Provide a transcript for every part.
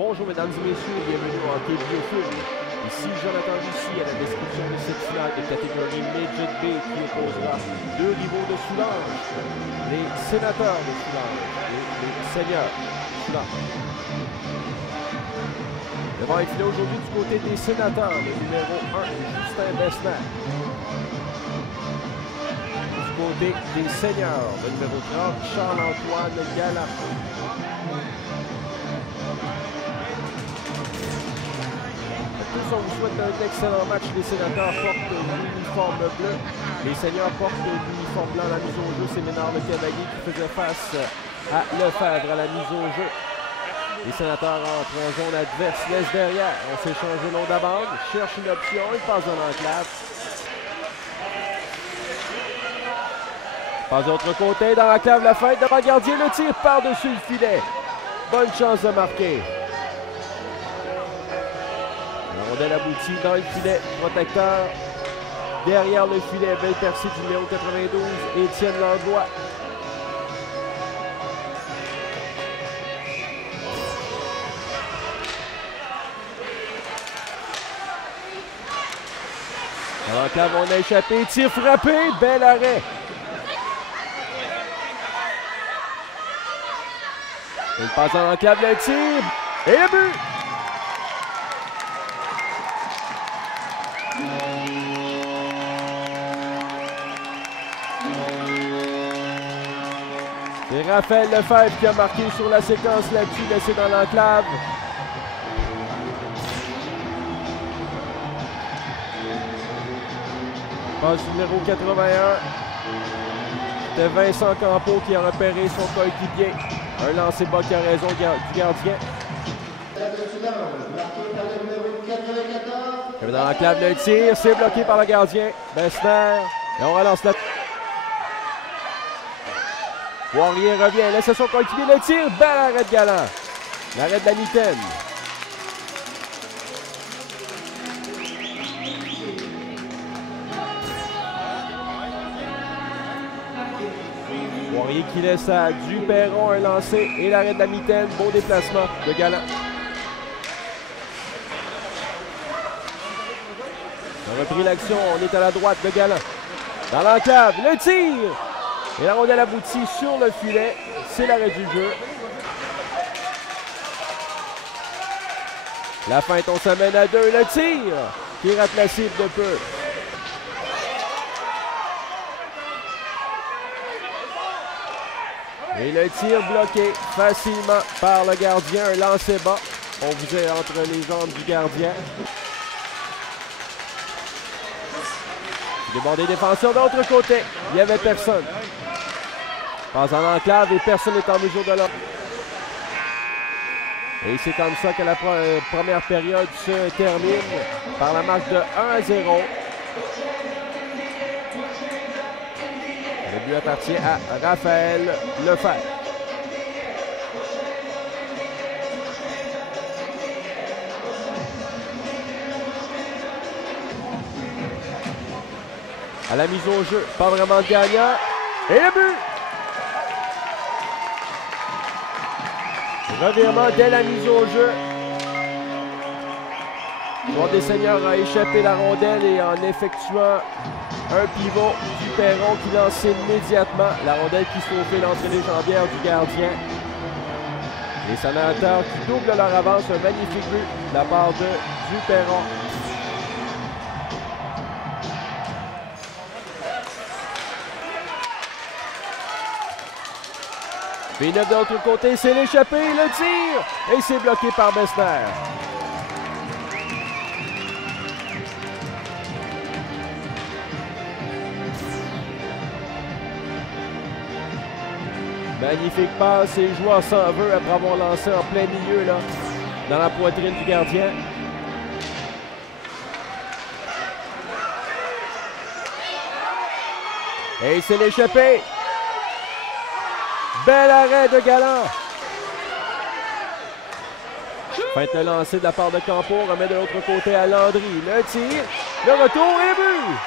Bonjour mesdames et messieurs, bienvenue au Hockey Biofilm. Ici Jonathan Lucie à la description de cette finale de catégorie Midget B qui opposera deux rivaux de Soulanges, les sénateurs de Soulanges et les seigneurs de Soulanges. Devant être filé aujourd'hui du côté des sénateurs, le numéro 1, Justin Bessner. Du côté des seigneurs, le numéro 30, Charles-Antoine Galland. On vous souhaite un excellent match. Les sénateurs portent l'uniforme bleu. Les seigneurs portent l'uniforme blanc à la mise au jeu. C'est Ménard le Cavalier qui faisait face à Lefebvre à la mise au jeu. Les sénateurs entrent en zone adverse, laissent derrière. On s'échange le long de la bande, cherche une option, il passe dans l'enclave. Passe de l'autre côté, dans l'enclave, la fête devant le gardien, le tir par-dessus le filet. Bonne chance de marquer. La rondelle aboutit dans le filet, protecteur. Derrière le filet, belle percée du numéro 92, Étienne Langlois. Dans l'enclave, on a échappé, tir frappé, bel arrêt. Il passe dans l'enclave, le tir, et le but! C'est Raphaël Lefebvre qui a marqué sur la séquence là-dessus, laissé dans l'enclave. Passe numéro 81. C'était Vincent Campeau qui a repéré son coéquipier. Un lancer bas qui a raison du gardien. Dans l'enclave, le tir, c'est bloqué par le gardien. Bessner. Et on relance la... Poirier revient, laisse son coéquipier, le tir, bel arrêt de Galland. L'arrêt de la mitaine. Poirier qui laisse à Duperron un lancer et l'arrêt de la mitaine. Beau déplacement de Galland. On a repris l'action, on est à la droite de Galland. Dans l'enclave, le tir! Et la rondelle aboutit sur le filet. C'est l'arrêt du jeu. La feinte, on s'amène à deux. Le tir qui rate la cible de peu. Et le tir bloqué facilement par le gardien. Un lancer bas. On vous est entre les jambes du gardien. Débordé défenseur de l'autre côté. Il n'y avait personne. Passe en enclave et personne n'est en mesure de l'autre. Et c'est comme ça que la première période se termine par la marque de 1-0. Le but appartient à Raphaël Lefebvre. À la mise au jeu, pas vraiment de gagnant. Et le but! Revirement dès la mise au jeu. Le joueur des seigneurs a échappé la rondelle et en effectuant un pivot, Duperron qui lance immédiatement. La rondelle qui se faufile entre les jambières du gardien. Les sénateurs qui doublent leur avance. Un magnifique but de la part de Duperron. P9 de l'autre côté, c'est l'échappé, le tir! Et c'est bloqué par Bessner. Magnifique passe et le joueur s'en veut après avoir lancé en plein milieu là, dans la poitrine du gardien. Et c'est l'échappé. Bel arrêt de Galland. Feinte le lancer de la part de Campeau, remet de l'autre côté à Landry. Le tir, le retour et but!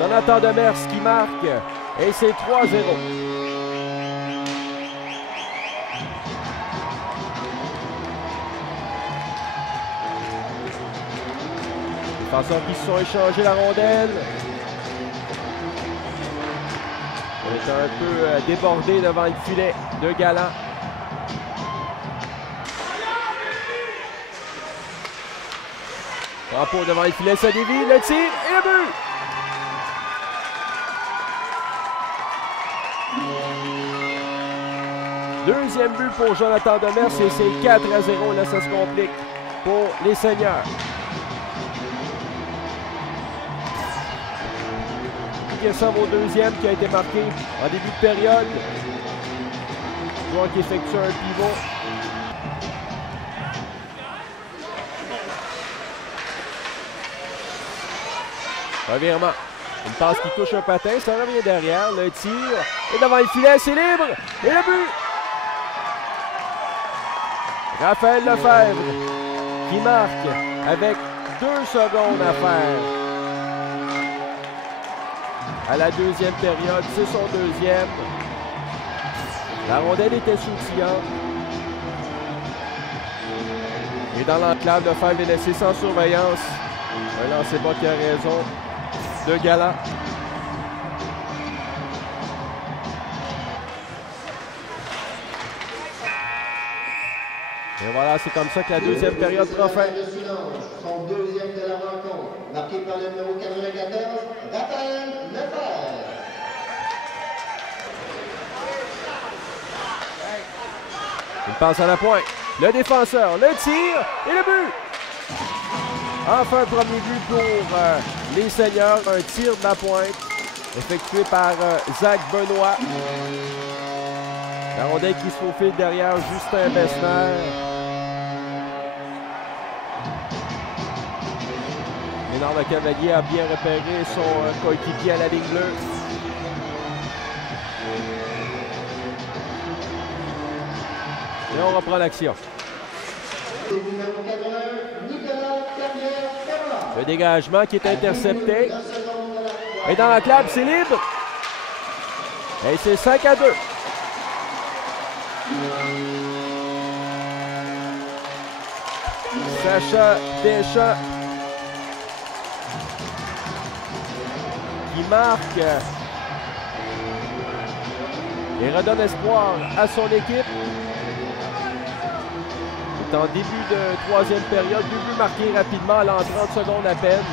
Jonathan Demers qui marque Et c'est 3-0. Les défenseurs qui se sont échangés la rondelle. On est un peu débordé devant le filet de Galland. Drapeau devant le filet, ça dévie, le tir et le but! Deuxième but pour Jonathan Demers et c'est 4-0. Là, ça se complique pour les Seigneurs. Ça au deuxième qui a été marqué en début de période. Joueur qui effectue un pivot. Revirement. Une passe qui touche un patin, ça revient derrière. Le tir et devant le filet, c'est libre. Et le but! Raphaël Lefebvre qui marque avec 2 secondes à faire. À la deuxième période, c'est son deuxième. La rondelle était soutillante. Et dans l'enclave, Lefebvre est laissé sans surveillance. Un lancer bas qui a raison de Galland. Et voilà, c'est comme ça que la deuxième période prend fin. Son deuxième de la rencontre, marqué par le numéro 94, Raphaël Lefebvre. Il passe à la pointe. Le défenseur, le tir et le but. Enfin, un premier but pour les Seigneurs. Un tir de la pointe effectué par Zach Benoît. La rondelle qui se faufile derrière Justin Bessner. Ménard Le Cavalier a bien repéré son coéquipier à la ligne bleue. Et on reprend l'action. Le dégagement qui est intercepté. Et dans la clave, c'est libre. Et c'est 5-2. Sacha Deschamps qui marque et redonne espoir à son équipe. C'est en début de troisième période, 2 buts marqués rapidement, là en 30 secondes à peine.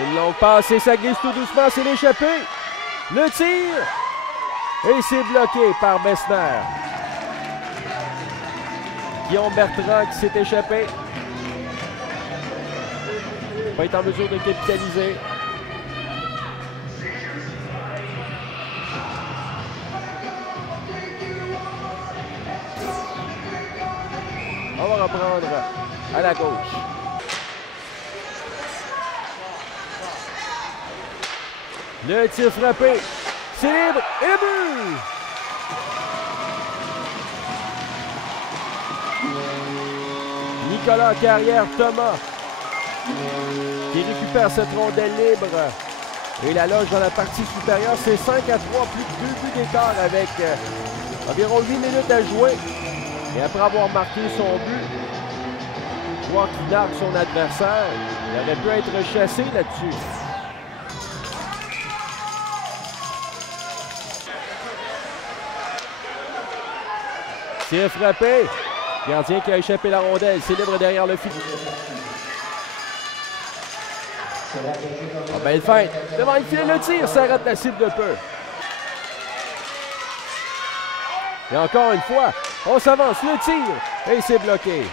Ils l'ont passé, ça glisse tout doucement, c'est l'échappé. Le tir! Et c'est bloqué par Bessner. Guillaume Bertrand qui s'est échappé. Va être en mesure de capitaliser. On va reprendre à la gauche. Le tir frappé. C'est libre et le but! Nicolas Carrière-Thomas qui récupère cette rondelle libre et la loge dans la partie supérieure. C'est 5-3, plus de 2 buts d'écart avec environ 8 minutes à jouer. Et après avoir marqué son but, joueur qui nargue son adversaire, il aurait pu être chassé là-dessus. Tir frappé. Gardien qui a échappé la rondelle. C'est libre derrière le filet. Belle feinte. Devant le filet, le tir. Ça rate la cible de peu. Et encore une fois, on s'avance. Le tir. Et c'est bloqué.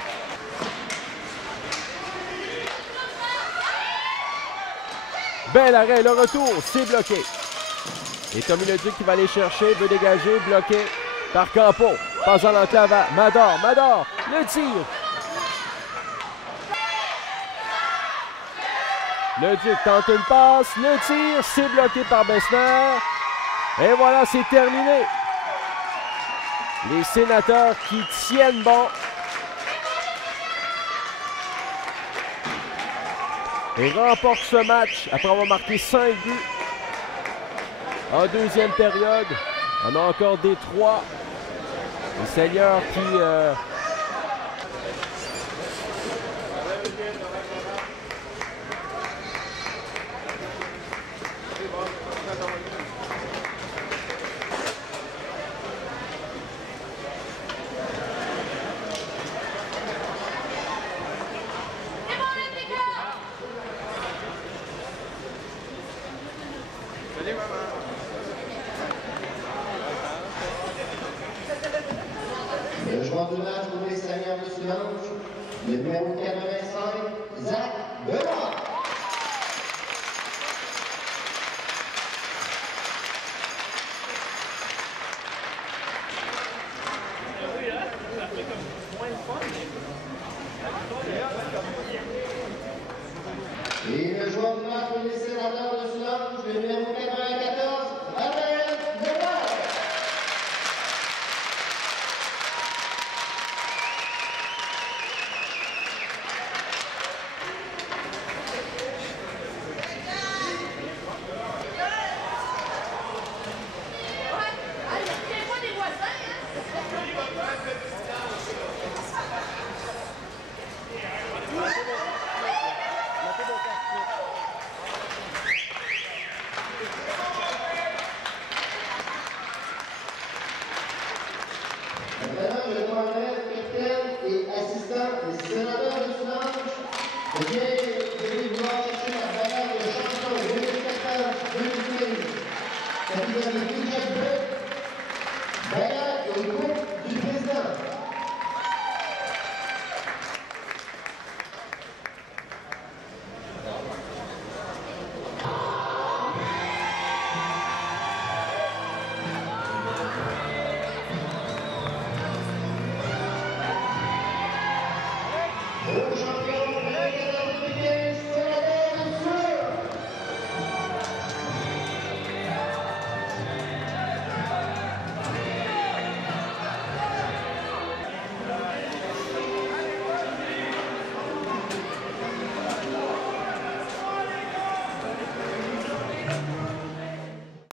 Bel arrêt. Le retour. C'est bloqué. Et Tommy Leduc qui va aller chercher. Veut dégager. Bloqué par Campo. Passe dans l'enclave à Mador. Mador, le tir. Le Duc tente une passe. Le tir, c'est bloqué par Bessner. Et voilà, c'est terminé. Les Sénateurs qui tiennent bon. et remporte ce match après avoir marqué 5 buts en deuxième période. On a encore des 3. Les Seigneurs qui... Le joueur du match pour les Seigneurs de Soulanges, le numéro 85, Zach Benoît. Et le joueur du match pour les Sénateurs de Soulanges, le numéro 94, Raphaël Lefebvre. Maintenant, je demanderai capitaine et assistant des Sénateurs de Soulanges de bien venir vouloir chercher la valeur de champion 2014-2015. Capitaine Richard Bleu, bagarre et coupe du président. Au champion